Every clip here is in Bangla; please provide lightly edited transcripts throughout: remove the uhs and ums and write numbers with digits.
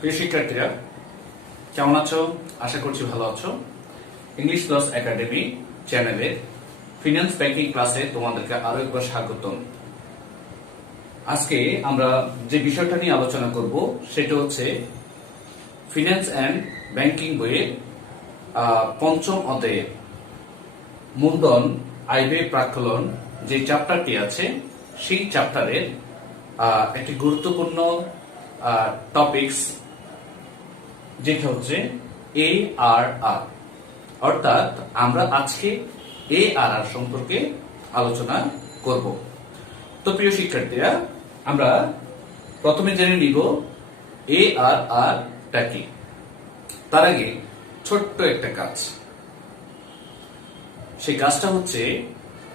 প্রিয় শিক্ষার্থীরা, কেমন আছো? আশা করছি ভালো আছো। ইংলিশ প্লাস একাডেমি চ্যানেলে ফিনান্স ব্যাংকিং ক্লাসে তোমাদেরকে আরো একবার স্বাগতম। আজকে আমরা যে বিষয়টা নিয়ে আলোচনা করব সেটা হচ্ছে ফিনান্স অ্যান্ড ব্যাংকিং বইয়ের পঞ্চম অধ্যায়ে মূলধন, আয় ব্যয় প্রাক্কলন যে চ্যাপ্টারটি আছে সেই চ্যাপ্টারের একটি গুরুত্বপূর্ণ টপিকস যেটা হচ্ছে ARR, অর্থাৎ আমরা আজকে ARR সম্পর্কে আলোচনা করব। তো প্রিয় শিক্ষার্থীরা, আমরা প্রথমে জেনে নিব ARR টা কি। তার আগে ছোট্ট একটা কাজ, সেই কাজটা হচ্ছে,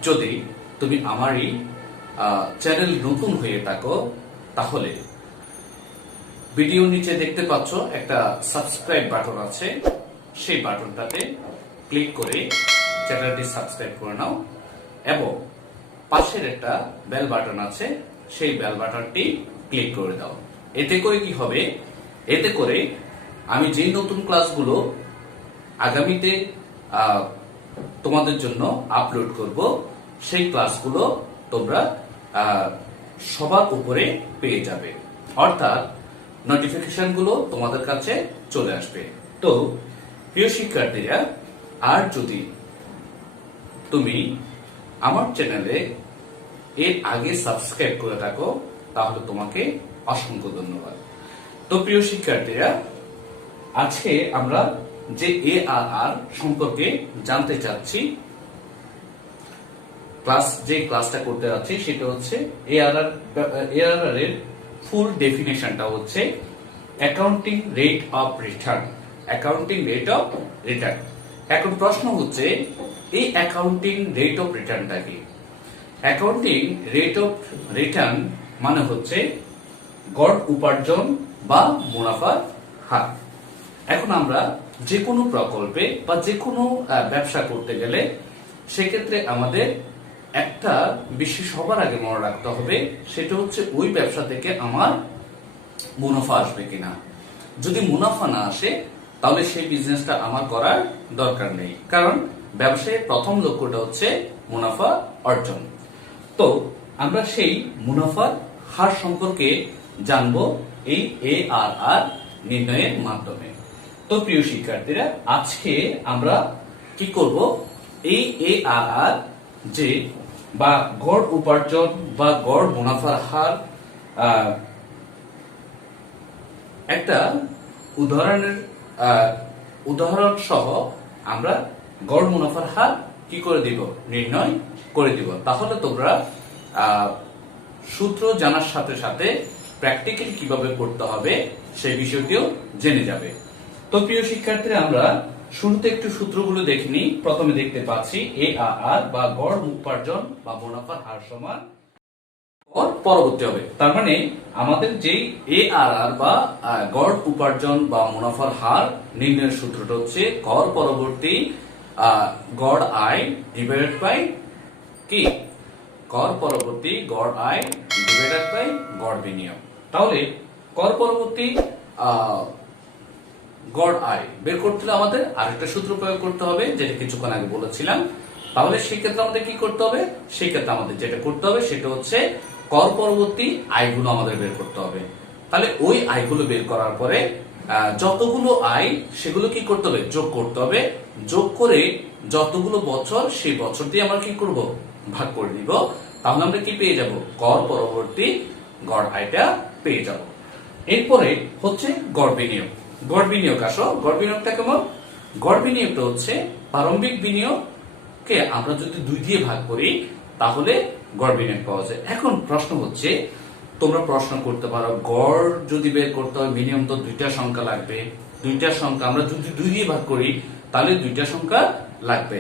যদি তুমি আমারই চ্যানেল নতুন হয়ে থাকো তাহলে ভিডিও নিচে দেখতে পাচ্ছ একটা সাবস্ক্রাইব বাটন আছে, সেই বাটনটাতে ক্লিক করে চ্যানেলটি সাবস্ক্রাইব করে নাও এবং পাশের একটা বেল বাটন আছে, সেই বেল বাটনটি ক্লিক করে দাও। এতে করে কি হবে? এতে করে আমি যে নতুন ক্লাসগুলো আগামীতে তোমাদের জন্য আপলোড করব সেই ক্লাসগুলো তোমরা সবার উপরে পেয়ে যাবে, অর্থাৎ নোটিফিকেশন গুলো তোমাদের কাছে চলে আসবে। তো প্রিয় শিক্ষার্থীরা, আর যদি তুমি আমার চ্যানেলে এর আগে সাবস্ক্রাইব করে থাকো তাহলে তোমাকে অসংখ্য ধন্যবাদ। তো প্রিয় শিক্ষার্থীরা, আজকে আমরা যে ARR সম্পর্কে জানতে চাচ্ছি, ক্লাসটা করতে যাচ্ছি সেটা হচ্ছে ARR এর ফুল ডেফিনেশনটা হচ্ছে accounting rate of return. Accounting rate of return. এখন প্রশ্ন হচ্ছে, এই অ্যাকাউন্টিং রেট অফ রিটার্নটা কি? অ্যাকাউন্টিং রেট অফ রিটার্ন মানে হচ্ছে গড় উপার্জন বা মুনাফার হার। এখন আমরা যে কোনো প্রকল্পে বা যে কোনো ব্যবসা করতে গেলে সেক্ষেত্রে আমাদের একটা বিষয় সবার আগে মনে রাখতে হবে, সেটা হচ্ছে ওই ব্যবসা থেকে আমার মুনাফা আসবে কিনা। যদি মুনাফা না আসে তাহলে সেই বিজনেসটা আমার করার দরকার নেই, কারণ ব্যবসায়ের প্রথম লক্ষ্যটা হচ্ছে মুনাফা অর্জন। তো আমরা সেই মুনাফার হার সম্পর্কে জানবো এই ARR নির্ণয়ের মাধ্যমে। তো প্রিয় শিক্ষার্থীরা, আজকে আমরা কি করব, এই ARR যে বা গড় উপার্জন বা গড় মুনাফার হার, একটা উদাহরণ সহ আমরা গড় মুনাফার হার কি করে দিব, নির্ণয় করে দিব। তাহলে তোমরা সূত্র জানার সাথে সাথে প্র্যাকটিক্যালি কিভাবে করতে হবে সেই বিষয়টিও জেনে যাবে। তো প্রিয় শিক্ষার্থীরা, আমরা শুরুতে একটু সূত্রগুলো দেখে নিই। প্রথমে দেখতে পাচ্ছি ARR বা গড় উপার্জন বা মুনাফার হার সমান পরবর্তী হবে। তার মানে আমাদের যে ARR বা গড় উপার্জন বা মুনাফার হার নির্ণয়ের সূত্রটা হচ্ছে গড় পরবর্তী গড় আয় ডিভাইডেড বাই কি, গড় পরবর্তী গড় আয় ডিভাইডেড বাই গড় বিনিয়োগ। তাহলে গড় পরবর্তী গড় আয় বের করতে হলে আমাদের আরেকটা সূত্র প্রয়োগ করতে হবে, যেটা কিছুক্ষণ আগে বলেছিলাম। তাহলে সেই ক্ষেত্রে আমাদের কি করতে হবে? সেই ক্ষেত্রে আমাদের যেটা করতে হবে সেটা হচ্ছে কর পরবর্তী আয়গুলো আমাদের বের করতে হবে। তাহলে ওই আয়গুলো বের করার পরে যতগুলো আয় সেগুলো কি করতে হবে, যোগ করতে হবে। যোগ করে যতগুলো বছর, সেই বছর দিয়ে আমরা কি করব, ভাগ করে দিব। তাহলে আমরা কি পেয়ে যাব, কর পরবর্তী গড় আয়টা পেয়ে যাব। এরপরে হচ্ছে গড় বিনিয়োগ। গড় বিনিয়োগ আসো, গড় বিনিয়োগটা কেমন? গড় বিনিয়োগটা হচ্ছে প্রারম্ভিক বিনিয়োগকে আমরা যদি 2 দিয়ে ভাগ করি তাহলে গড় বিনিয়োগ পাওয়া যায়। এখন প্রশ্ন হচ্ছে, তোমরা প্রশ্ন করতে পারো, গড় যদি বের করতে হয় মিনিমাম তো 2টা সংখ্যা লাগবে। 2টা সংখ্যা আমরা যদি 2 দিয়ে ভাগ করি তাহলে 2টা সংখ্যা লাগবে।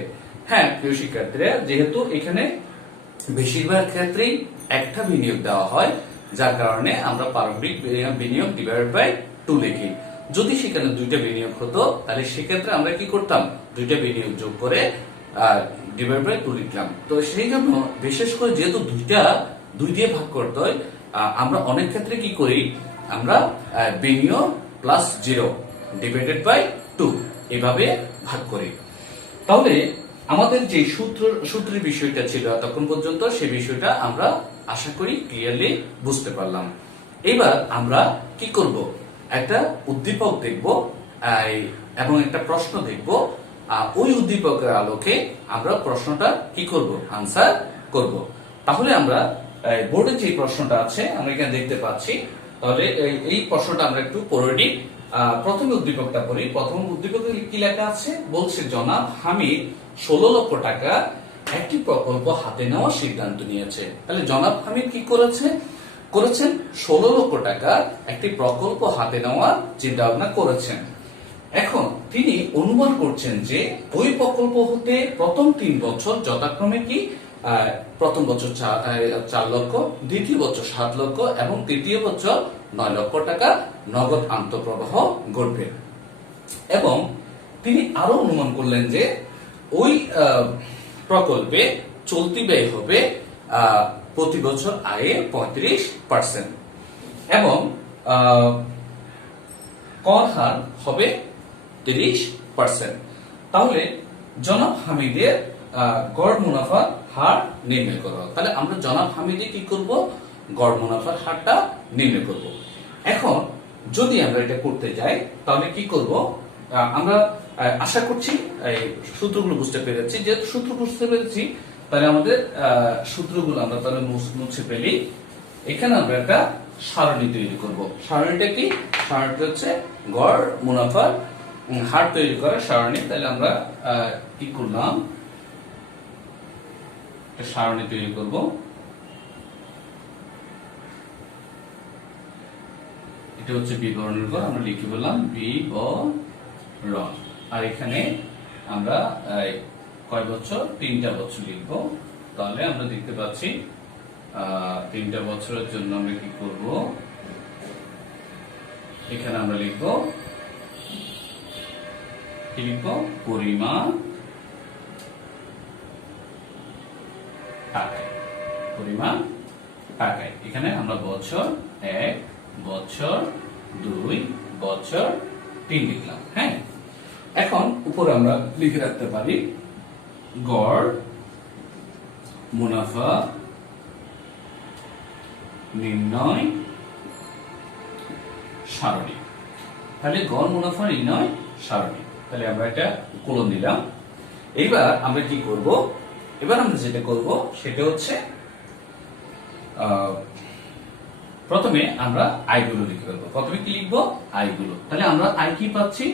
হ্যাঁ প্রিয় শিক্ষার্থীরা, যেহেতু এখানে বেশিরভাগ ক্ষেত্রেই একটা বিনিয়োগ দেওয়া হয়, যার কারণে আমরা প্রারম্ভিক বিনিয়োগ ডিভাইডেড বাই 2 লিখি। যদি সেখানে 2টা বিনিয়োগ হতো তাহলে সেক্ষেত্রে আমরা কি করতাম, 2টা বিনিয়োগ যোগ করে ডিভাইড বাই 2 লিখলাম। তো সেই জন্য বিশেষ করে যেহেতু 2 দিয়ে ভাগ করতে হয়, আমরা অনেক ক্ষেত্রে কি করি, আমরা বিনিয়োগ প্লাস 0 ডিভাইডেড বাই 2 এভাবে ভাগ করি। তাহলে আমাদের যে সূত্রের বিষয়টা ছিল এতক্ষণ পর্যন্ত সেই বিষয়টা আমরা আশা করি ক্লিয়ারলি বুঝতে পারলাম। এবার আমরা কি করব, একটা উদ্দীপক দেখব এবং একটা প্রশ্ন দেখব। ওই উদ্দীপকের আলোকে আমরা প্রশ্নটা কি করব, আনসার করব। তাহলে আমরা বোর্ডে যে প্রশ্নটা আছে আমরা এখানে দেখতে পাচ্ছি, তাহলে এই প্রশ্নটা আমরা একটু পড়ে নিই। প্রথমে উদ্দীপকটা পড়ি। প্রথম উদ্দীপকে কি লেখা আছে, বলছে জনাব হামিদ 16 লক্ষ টাকা একটি প্রকল্প হাতে নেওয়ার সিদ্ধান্ত নিয়েছে। তাহলে জনাব হামিদ কি করেছেন 16 লক্ষ টাকা একটি প্রকল্প হাতে নেওয়ার চিন্তা ভাবনা করেছেন। এখন তিনি অনুমান করছেন যে ওই প্রকল্প হতে প্রথম 3 বছর যথাক্রমে কি প্রথম বছর 4 লক্ষ, দ্বিতীয় বছর 7 লক্ষ এবং তৃতীয় বছর 9 লক্ষ টাকা নগদ আন্তঃপ্রবাহ ঘটবে। এবং তিনি আরো অনুমান করলেন যে ওই প্রকল্পে চলতি ব্যয় হবে প্রতি বছর আয়ের 35% এবং কর হার হবে 30%। তাহলে জনাব হামিদের গড় মুনাফার হার নির্ণয় করো। তাহলে আমরা জনাব হামিদে কি করব, গড় মুনাফার হারটা নির্ণয় করব। এখন যদি আমরা এটা করতে যাই তাহলে কি করব, আমরা আশা করছি সূত্রগুলো বুঝতে পেরেছি। যেহেতু সূত্র বুঝতে পেরেছি তাহলে আমাদের সূত্রগুলো আমরা তাহলে মুছে ফেলি। এখানে আমরা একটা সারণী তৈরি করব। সারণীটা কি, সারণীটা হচ্ছে গড় মুনাফার হার তৈরি করার সারণী। তাহলে আমরা কি করলাম, একটা সারণী তৈরি করব। এটা হচ্ছে বিবরণের গড়, আমরা লিখে বললাম বিবরণ। আর এখানে আমরা কয় বছর, 3টা বছর লিখবো। তাহলে আমরা দেখতে পাচ্ছি 3টা বছরের জন্য আমরা কি করব, এখানে আমরা লিখব পরিমাণ টাকায়। এখানে আমরা বছর 1, বছর 2, বছর 3 লিখলাম। হ্যাঁ, এখন উপরে আমরা লিখে রাখতে পারি গড় মুনাফা নির্ণয় সারণী। তাহলে গড় মুনাফা নির্ণয় সারণী, তাহলে আমরা এটা কলম দিলাম। এইবার আমরা কি করব, এবার আমরা যেটা করব সেটা হচ্ছে প্রথমে আমরা আয়গুলো লিখে ফেলবো। প্রথমে কি লিখবো, আয়গুলো। তাহলে আমরা আয় কি পাচ্ছি,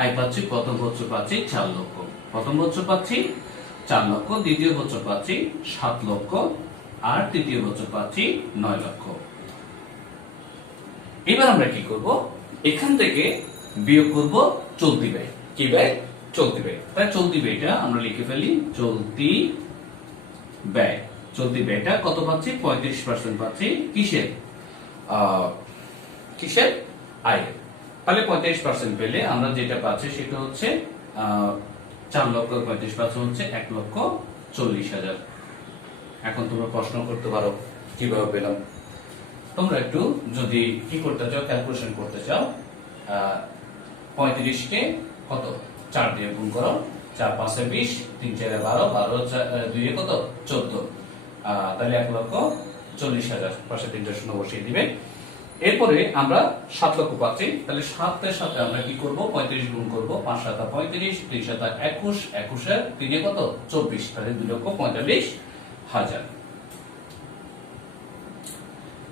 আয় পাচ্ছি প্রথম বছর পাচ্ছি 4 লক্ষ, প্রথম বছর পাচ্ছি 4 লক্ষ, দ্বিতীয় বছর পাচ্ছি 7 লক্ষ আর তৃতীয় বছর পাচ্ছি 9 লক্ষ। এবার আমরা কি করব, এখান থেকে বিয়োগ করব চলতি ব্যয়। কি ব্যয়, চলতি ব্যয়। তাই চলতি ব্যয়টা আমরা লিখে ফেলি চলতি ব্যয়। চলতি ব্যয়টা কত পাচ্ছি, 35% পাচ্ছি কিসের, আয়। তাহলে 35% পেলে আমরা যেটা পাচ্ছি সেটা হচ্ছে 4 লক্ষ 35% হচ্ছে 1,40,000। এখন তোমরা প্রশ্ন করতে পারো কিভাবে পেলাম। তোমরা একটু যদি কি করতে চাও, ক্যালকুলেশন করতে চাও, 35 কে কত 4 দিয়ে গুণ করো, 4 5 20, 3 4 12, 12 2 কত 14। তাহলে 1,40,000 পাশে 3টা শূন্য বসিয়ে দিবে। এরপরে আমরা 7 লক্ষ পাচ্ছি, তাহলে 7 এর সাথে আমরা কি করব, 35 গুণ করব, 5 7 35, 3 7 21, 21 এর 3 কত 24, তাহলে 2,45,000।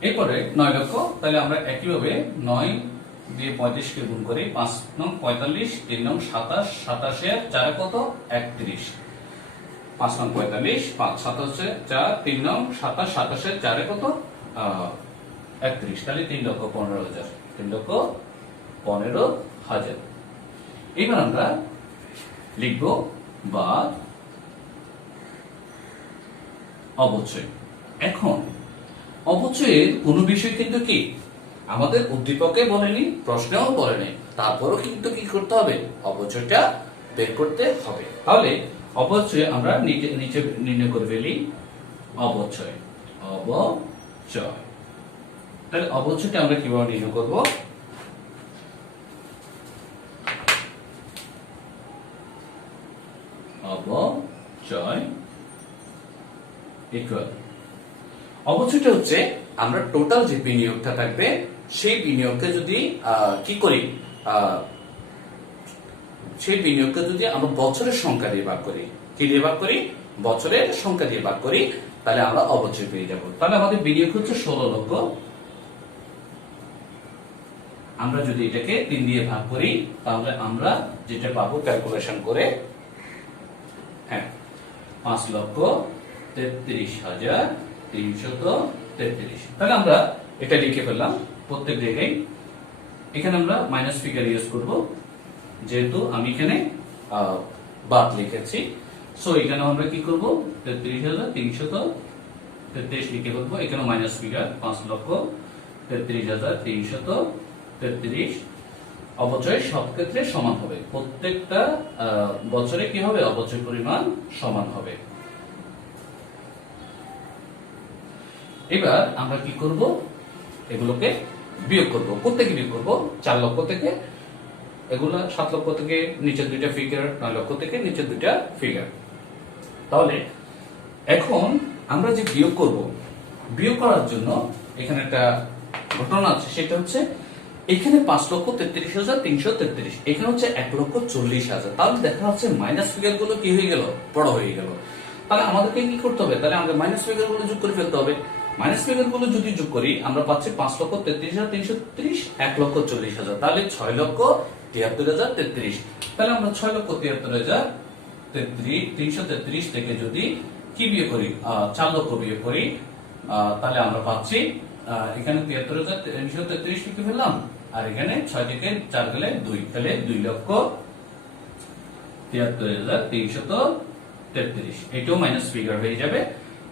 এরপরে 9 লক্ষ, তাহলে আমরা একইভাবে 9 দিয়ে 35 কে গুণ করি, 5 নং 45, 3 নং 27, 27 এর 4 কত 31, 5 নং 45, 5 7 হচ্ছে 4, 3 নং 27, 27 এর 4 কত 31, তাহলে 3,15,000, 3,15,000। এবার আমরা লিখব বা অবচয়। এখন অবচয়ের কোন বিষয় কিন্তু কি আমাদের উদ্দীপকে বলেনি, প্রশ্নেও বলেনি, তারপরও কিন্তু কি করতে হবে, অবচয়টা বের করতে হবে। তাহলে অবচয় আমরা নিচে নির্ণয় করে ফেলি, অবচয়। তাহলে অবচয়টা আমরা কিভাবে নির্ণয় করব, অবচয় ইকুয়াল, অবচয়টা হচ্ছে আমরা টোটাল যে বিনিয়োগটা থাকবে সেই বিনিয়োগকে যদি কি করি, সেই বিনিয়োগকে যদি আমরা বছরের সংখ্যা দিয়ে ভাগ করি, কি দিয়ে ভাগ করি, বছরের সংখ্যা দিয়ে ভাগ করি, তাহলে আমরা অবচয় পেয়ে যাব। তাহলে আমাদের বিনিয়োগ হচ্ছে 16 লক্ষ। আমরা যদি এটাকে 3 দিয়ে ভাগ করি তাহলে আমরা যেটা পাবো ক্যালকুলেশন করে, হ্যাঁ, 5,33,333। তাহলে আমরা এটা লিখে ফেললাম প্রত্যেক জায়গায়। এখানে আমরা মাইনাস ফিগার ইউজ করব, যেহেতু আমি এখানে বাদ লিখেছি। সো এখানে আমরা কি করব, 33,333 লিখে ফেলবো। এখানে মাইনাস ফিগার 5,33,333। অবচয় সব ক্ষেত্রে সমান হবে, প্রত্যেকটা বছরে কি হবে, অবচয় পরিমাণ সমান হবে। এবার আমরা কি করব, এগুলোকে বিয়োগ করব। কোত্থেকে বিয়োগ করব, 4 লক্ষ থেকে, এগুলো 7 লক্ষ থেকে নিচের দুইটা ফিগার, 9 লক্ষ থেকে নিচের দুইটা ফিগার। তাহলে এখন আমরা যে বিয়োগ করব, বিয়োগ করার জন্য এখানে একটা ঘটনা আছে, সেটা হচ্ছে এখানে 5,33,333, এখানে হচ্ছে 1,40,000। তাহলে দেখা যাচ্ছে মাইনাস ফিগার গুলো কি হয়ে গেল, বড় হয়ে গেল। তাহলে আমাদেরকে কি করতে হবে, তাহলে আমাদের মাইনাস ফিগার গুলো যোগ করে ফেলতে হবে। মাইনাস ফিগার গুলো যদি যোগ করি আমরা পাচ্ছি 5,33,333, 1,40,000, তাহলে 6,73,033। তাহলে আমরা 6,73,333 থেকে যদি কি বিয়োগ করি, 4 লক্ষ বিয়োগ করি, তাহলে আমরা পাচ্ছি এখানে 73,333 লিখে ফেললাম, আর এখানে 6 থেকে 4 গেলে 2, তাহলে 2,73,333। এটাও মাইনাস ফিগার হয়ে যাবে।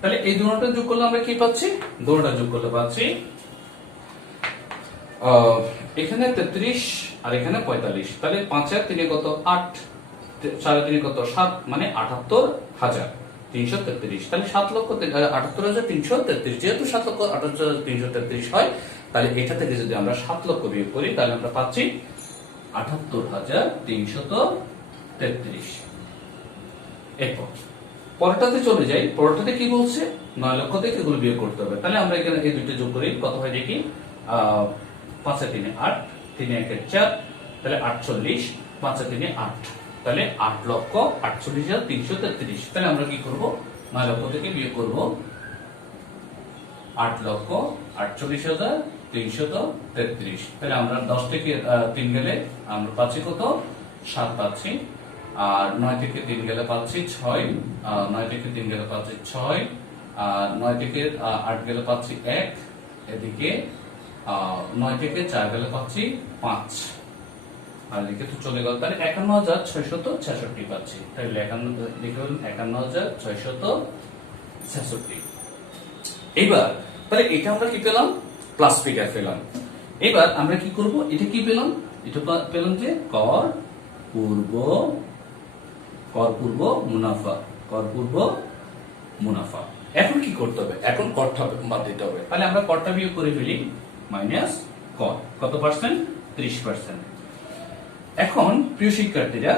তাহলে এই দুটোটা যোগ করলে আমরা কি পাচ্ছি, দুটোটা যোগ করলে পাচ্ছি এখানে 33 আর এখানে 45। তাহলে 5 আর 3 কত, 8, 4 3 কত, 7, মানে 78,333। তাহলে 7,78,333, যেহেতু 7,78,333 হয়, তাহলে এটা থেকে যদি আমরা 7 লক্ষ বিয়োগ করি তাহলে আমরা পাচ্ছি 78,333। এরপর পরেরটাতে চলে যাই। পরেরটাতে কি বলছে, 9 লক্ষ থেকে এগুলো বিয়োগ করতে হবে। তাহলে আমরা এখানে এই দুইটা যোগ করি, কত হয় দেখি, 5 আর 3 8, 3 1 4, তাহলে 48, 5 আর 3 8, তাহলে 8,48,333। তাহলে আমরা কি করব, 9 লক্ষ থেকে বিয়োগ করব 8,48,333। তাহলে আমরা 10 থেকে 3 গেলে আমরা পাচ্ছি কত, 7 পাচ্ছি, আর 9 থেকে 3 গেলে পাচ্ছি 6, 9 থেকে 3 গেলে পাচ্ছি 6, আর 9 থেকে 8 গেলে পাচ্ছি 1, এদিকে 9 থেকে 4 গেলে পাচ্ছি 5, আর লিখে তো চলে গেল। তাহলে 51,666 পাচ্ছি। তাহলে 51,666। এবার তাহলে এটা আমরা কি পেলাম, প্লাস ফিগার পেলাম। এবার আমরা কি করব, এটা কি পেলাম, এটা পেলাম যে কর পূর্ব মুনাফা। এখন কি করতে হবে, এখন করটা বাদ দিতে হবে। তাহলে আমরা করটা বিয়োগ করে ফেলি, মাইনাস কর, কত পার্সেন্ট, 30%। এখন প্রিয় শিক্ষার্থীরা,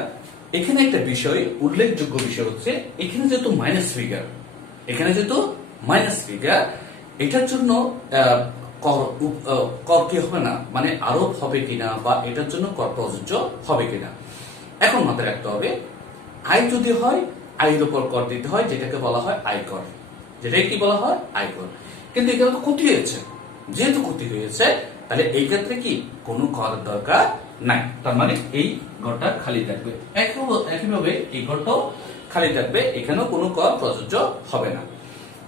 এখানে একটা বিষয়, উল্লেখযোগ্য বিষয় হচ্ছে এখানে যেহেতু মাইনাস ফিগার, এটার জন্য কর কি হবে না, মানে আরোপ হবে কিনা, বা এটার জন্য কর প্রযোজ্য হবে কিনা। এখন মাথায় রাখতে হবে, আয় যদি হয়, আয়ের উপর কর দিতে হয়, যেটাকে বলা হয় আয়কর, যেটাকে কি বলা হয়, আয়কর। কিন্তু এখানে তো ক্ষতি হয়েছে, যেহেতু ক্ষতি হয়েছে, তাহলে এই ক্ষেত্রে কি কোনো কর দরকার নাই। তার মানে এই ঘরটা খালি থাকবে। একইভাবে এই ঘরটাও খালি থাকবে, এখানেও কোনো কর প্রযোজ্য হবে না।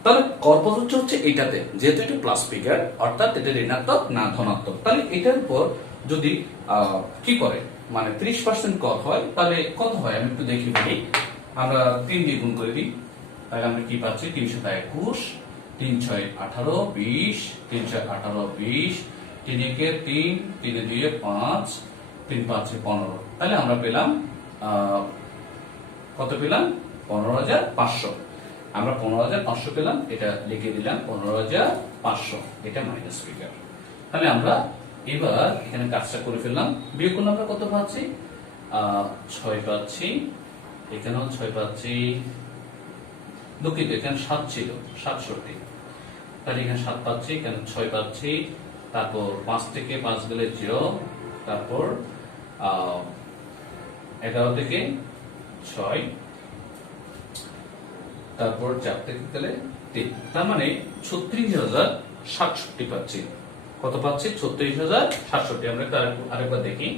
তাহলে কর প্রযোজ্য হচ্ছে এইটাতে, যেহেতু এটা প্লাস ফিগার, অর্থাৎ এটা ঋণাত্মক না ধনাত্মক। তাহলে এটার উপর যদি কি করে, মানে 30% কর হয়, তাহলে কত হয় আমি একটু দেখি বলি। আমরা 3 দিয়ে গুণ করে দিই, তাহলে আমরা কি পাচ্ছি, 321, 3 6 18, 20, 3 6 18 20, 3 1 3, 3 2 5, 3 5 15। তাহলে আমরা পেলাম কত পেলাম, 15,500। আমরা 15,500 পেলাম, এটা লিখে দিলাম 15,500, এটা মাইনাস ফিগার। তাহলে আমরা এবার এখানে কাজটা করে ফেললাম, বিয়োগ করলে আমরা কত পাচ্ছি, 6 পাচ্ছি, এখানেও 6 পাচ্ছি, দুঃখিত এখানে 7 ছিল, 67, তাহলে এখানে 7 পাচ্ছি, এখানে 6 পাচ্ছি, তারপর 5 থেকে 5 গেলে 0, তারপর 11 থেকে 6, তারপর 4 থেকে গেলে 3, তার মানে 36,067 পাচ্ছি। কত পাচ্ছি? 36,067। আমরা আরেকবার দেখি,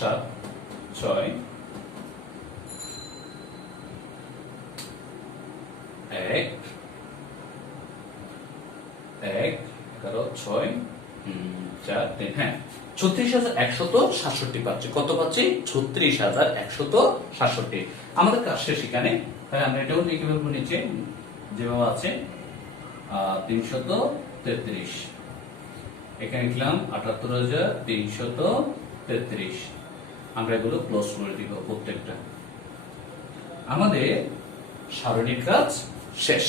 7, 6, 1, 1, 11, 6, 4, 3, হ্যাঁ 36,167 পাচ্ছি। কত পাচ্ছি? 36,167। আমাদের কাজ শেষ এখানে, তাহলে আমরা এটাও লিখে ফেলবো নিচে যেভাবে আছে, 333। এখানে লিখলাম 78,333। আমরা এগুলো ক্লোজ করে দিব প্রত্যেকটা। আমাদের সারণীর কাজ শেষ,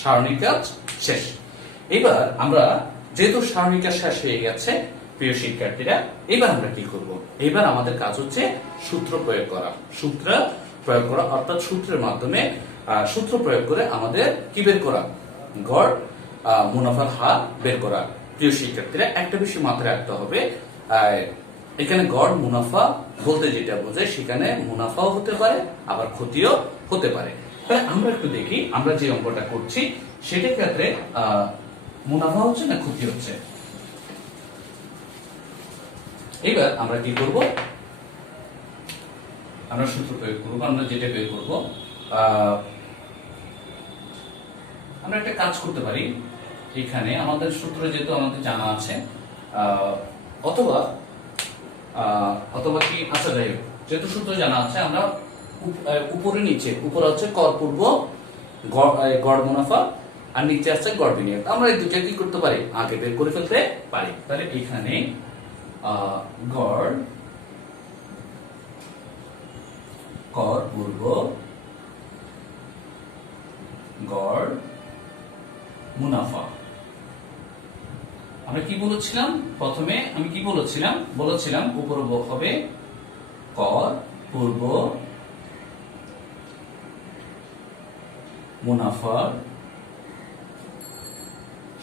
সারণীর কাজ শেষ। এবার আমরা যেহেতু সারণীর কাজ শেষ হয়ে গেছে প্রিয় শিক্ষার্থীরা, এবার আমরা কি করব? এবার আমাদের কাজ হচ্ছে সূত্র প্রয়োগ করা। সূত্র প্রয়োগ করা অর্থাৎ সূত্রের মাধ্যমে সূত্র প্রয়োগ করে আমাদের কি বের করা? গড় মুনাফার হার বের করা। প্রিয় শিক্ষার্থীরা, একটা বিষয় মাথায় রাখতে হবে, এখানে গড় মুনাফা বলতে যেটা বোঝায়, সেখানে মুনাফাও হতে পারে আবার ক্ষতিও হতে পারে। তাহলে আমরা একটু দেখি, আমরা যে অঙ্কটা করছি সেটার ক্ষেত্রে মুনাফা হচ্ছে না ক্ষতি হচ্ছে। এবার আমরা কি করব? আমরা সূত্র প্রয়োগ করব। আমরা যেটা বের করব, আমরা একটা কাজ করতে পারি। এখানে আমাদের সূত্র যেহেতু আমাদের জানা আছে, অথবা কি, আচ্ছা যাই হোক, যেহেতু সূত্র জানা আছে, আমরা উপরে নিচে, উপরে হচ্ছে কর পূর্ব গড় মুনাফা আর নিচে আছে গড় বিনিয়োগ, আমরা এই দুটো কি করতে পারি? আগে বের করে ফেলতে পারি। তাহলে এখানে গড় কর পূর্ব গড় মুনাফা, আমরা কি বলেছিলাম? প্রথমে আমি কি বলেছিলাম উপর হবে কর পূর্ব মুনাফার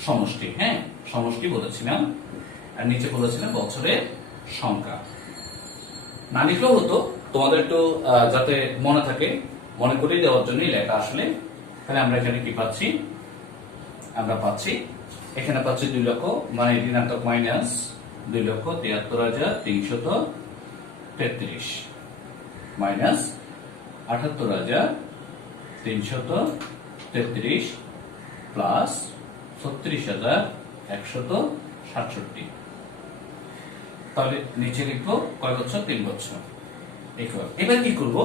সমষ্টি, হ্যাঁ সমষ্টি বলেছিলাম, আর নিচে বলেছিলাম বছরের সংখ্যা। না লিখলেও হতো, তোমাদের একটু যাতে মনে থাকে, মনে করিয়ে দেওয়ার জন্যই লেখা আসলে। তাহলে আমরা এখানে কি পাচ্ছি? আমরা পাচ্ছি এখানে পাচ্ছি 2 লক্ষ, মানে ঋণাত্মক মাইনাস 2,73,333 মাইনাস 78,333 প্লাস 36,167। তাহলে নিচে লিখবো কয় বছর? 3 বছর। এবার কি করব?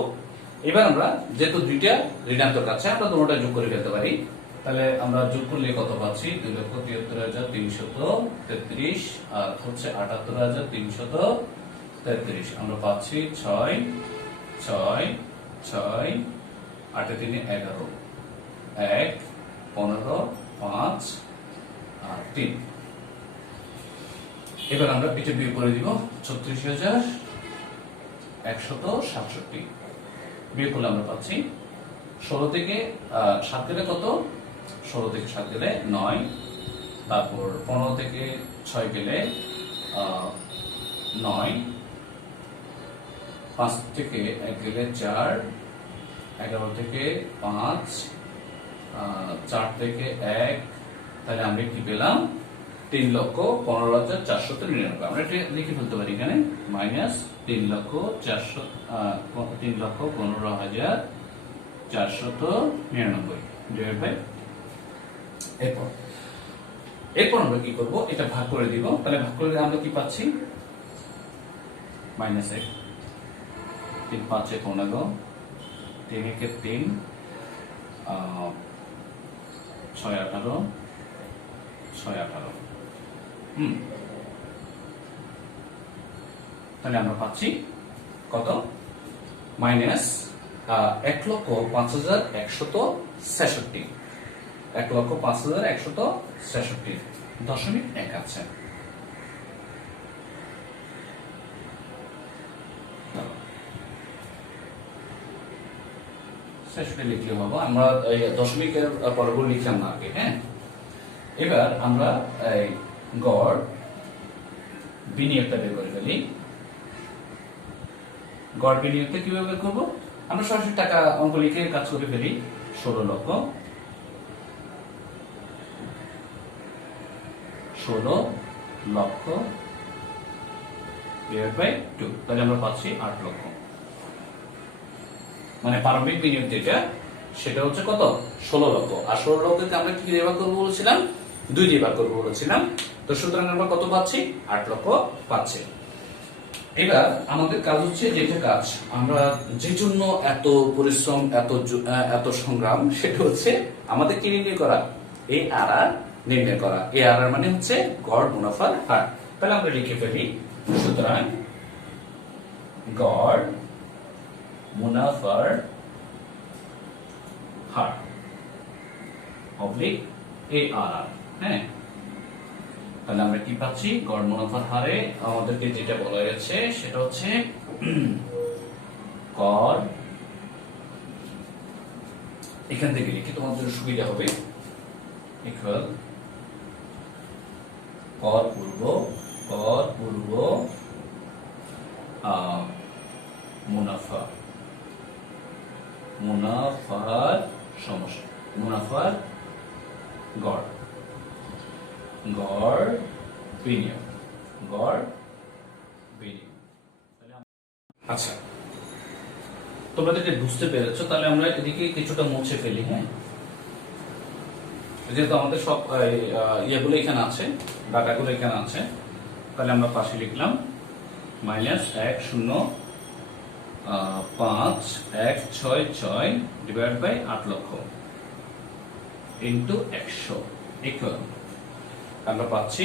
এবার আমরা যেহেতু দুইটা ঋণাত্মক আছে, আমরা দুটোটা যোগ করে ফেলতে পারি। তাহলে আমরা যোগ করলে কত পাচ্ছি? 2,73,333 আর হচ্ছে 78,333। আমরা পাচ্ছি 6, 6, 6, 8 3 11, 1, 15, 5 আর 3। এবার আমরা এটা বিয়োগ করে দিব, 36,167 বিয়োগ করলে আমরা পাচ্ছি 16 থেকে 7 গেলে কত? 16 থেকে 7 গেলে 9, তারপর 15 থেকে 6 গেলে 9, 5 থেকে 1 গেলে 4, 11 থেকে 5, 4 থেকে 1, তাহলে আমরা কি পেলাম? 3,15,499। আমরা এটা লিখে ফেলতে পারি এখানে, মাইনাস 3,15,499 ডিভাইড বাই। এরপর আমরা কি করব? এটা ভাগ করে দিব। তাহলে ভাগ করে আমরা কি পাচ্ছি? মাইনাস 1, 3 5 15, 3 1 3, 6 18, 6 18। তাহলে আমরা পাচ্ছি কত? মাইনাস 1,05,166, 1,05,166.1 আছে। আসলে লিখলে হবে, আমরা এই দশমিকের পরগুলো লিখলাম না আগে। হ্যাঁ, এবার আমরা এই গড় বিনিয়োগটা বের করে ফেলি। গড় বিনিয়োগটা কিভাবে বের করবো? আমরা সরাসরি টাকা অঙ্ক লিখে কাজ করে ফেলি। 16 লক্ষ, 16 লক্ষ ডিভাইড বাই 2, তাহলে আমরা পাচ্ছি 8 লক্ষ। মানে প্রারম্ভিক বিনিয়োগ যেটা, সেটা হচ্ছে কত? 16 লক্ষ। আর 16 লক্ষকে আমরা কি দিয়ে ভাগ করবো বলেছিলাম? 2 দিয়ে ভাগ করবো বলেছিলাম। তো সুতরাং আমরা কত পাচ্ছি? 8 লক্ষ পাচ্ছি। এবার আমাদের কাজ হচ্ছে, যেটা কাজ আমরা যে জন্য এত পরিশ্রম, এত সংগ্রাম, সেটা হচ্ছে আমাদের কি নির্ণয় করা? ARR নির্ণয় করা। ARR মানে হচ্ছে গড় মুনাফার হার। তাহলে আমরা লিখে ফেলি, সুতরাং গড় মুনাফার হার অবলিক ARR। হ্যাঁ, তাহলে আমরা কি পাচ্ছি? গড় মুনাফার হারে আমাদেরকে যেটা বলা হয়েছে সেটা হচ্ছে গড়, এখান থেকে লিখে তোমাদের জন্য সুবিধা হবে, ইকুয়াল কর পূর্ব মুনাফা, মুনাফার সমস্যা, মুনাফার গড়, গড় বিনিয়োগ, গড় বিনিয়োগ। আচ্ছা, তোমরা যদি বুঝতে পেরেছো, তাহলে আমরা এদিকে কিছুটা মুছে ফেলি। হ্যাঁ, যেহেতু আমাদের সব ইয়েগুলো এখানে আছে, ডাটাগুলো এখানে আছে, তাহলে আমরা পাশে লিখলাম -105,166 ডিভাইড বাই 8 লক্ষ ইন্টু 100 ইকুয়াল, আমরা পাচ্ছি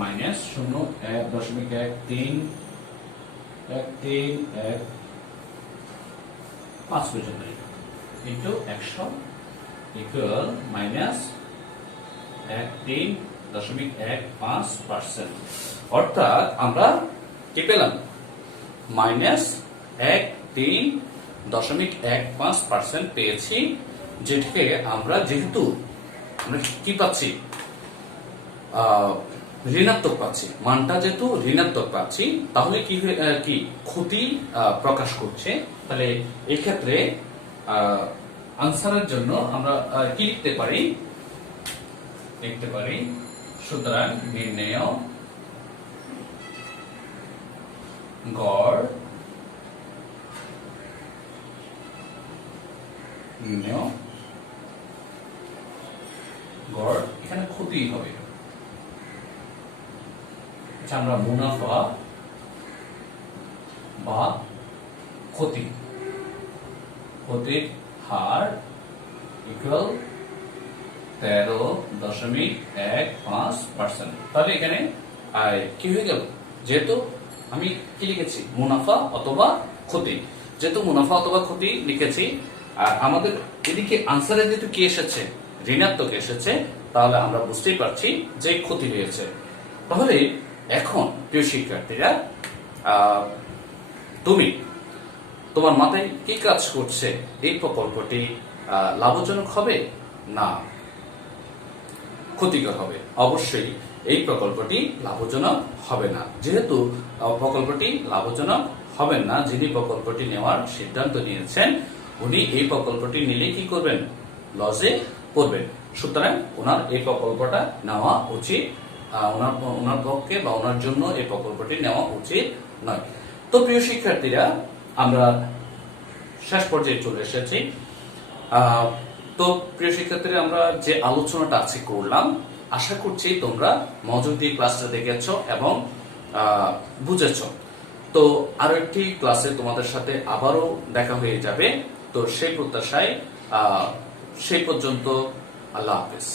-0.1315 পর্যন্ত ইন্টু 100 ইকুয়াল -13.15%। অর্থাৎ আমরা কি পেলাম? -13.15% পেয়েছি, যেটাকে আমরা, যেহেতু আমরা কি পাচ্ছি? ঋণাত্মক পাচ্ছি। মানটা যেহেতু ঋণাত্মক পাচ্ছি, তাহলে কি ক্ষতি প্রকাশ করছে। তাহলে এই ক্ষেত্রে আনসারের জন্য আমরা কি লিখতে পারি? সুতরাং নির্ণেয় গড়, গড় এখানে ক্ষতি হবে। আচ্ছা, আমরা মুনাফা বা ক্ষতির হার ইকুয়াল 13.15%। তাহলে এখানে কি হয়ে গেল? যেহেতু আমি কি লিখেছি? মুনাফা অথবা ক্ষতি। যেহেতু মুনাফা অথবা ক্ষতি লিখেছি, আর আমাদের এদিকে আনসারে যেহেতু কি এসেছে? ঋণাত্মক এসেছে, তাহলে আমরা বুঝতেই পারছি যে ক্ষতি হয়েছে। তাহলে এখন প্রিয় শিক্ষার্থীরা, তোমার মাথায় কি কাজ করছে? এই প্রকল্পটি লাভজনক হবে না ক্ষতিকর হবে? অবশ্যই এই প্রকল্পটি লাভজনক হবে না। যেহেতু প্রকল্পটি লাভজনক হবেন না, যিনি প্রকল্পটি নেওয়ার সিদ্ধান্ত নিয়েছেন, উনি এই প্রকল্পটি নিলে কি করবেন? লসে পড়বেন। সুতরাং ওনার এই প্রকল্পটা নেওয়া উচিত, ওনার পক্ষে বা ওনার জন্য এই প্রকল্পটি নেওয়া উচিত নয়। তো প্রিয় শিক্ষার্থীরা, আমরা শেষ পর্যায়ে চলে এসেছি। তো প্রিয় শিক্ষার্থীরা, আমরা যে আলোচনাটা আজকে করলাম, আশা করছি তোমরা মনোযোগ দিয়ে ক্লাসটা দেখেছ এবং বুঝেছ। তো আরো একটি ক্লাসে তোমাদের সাথে আবারও দেখা হয়ে যাবে। তো সেই প্রত্যাশায় সেই পর্যন্ত আল্লাহ হাফেজ।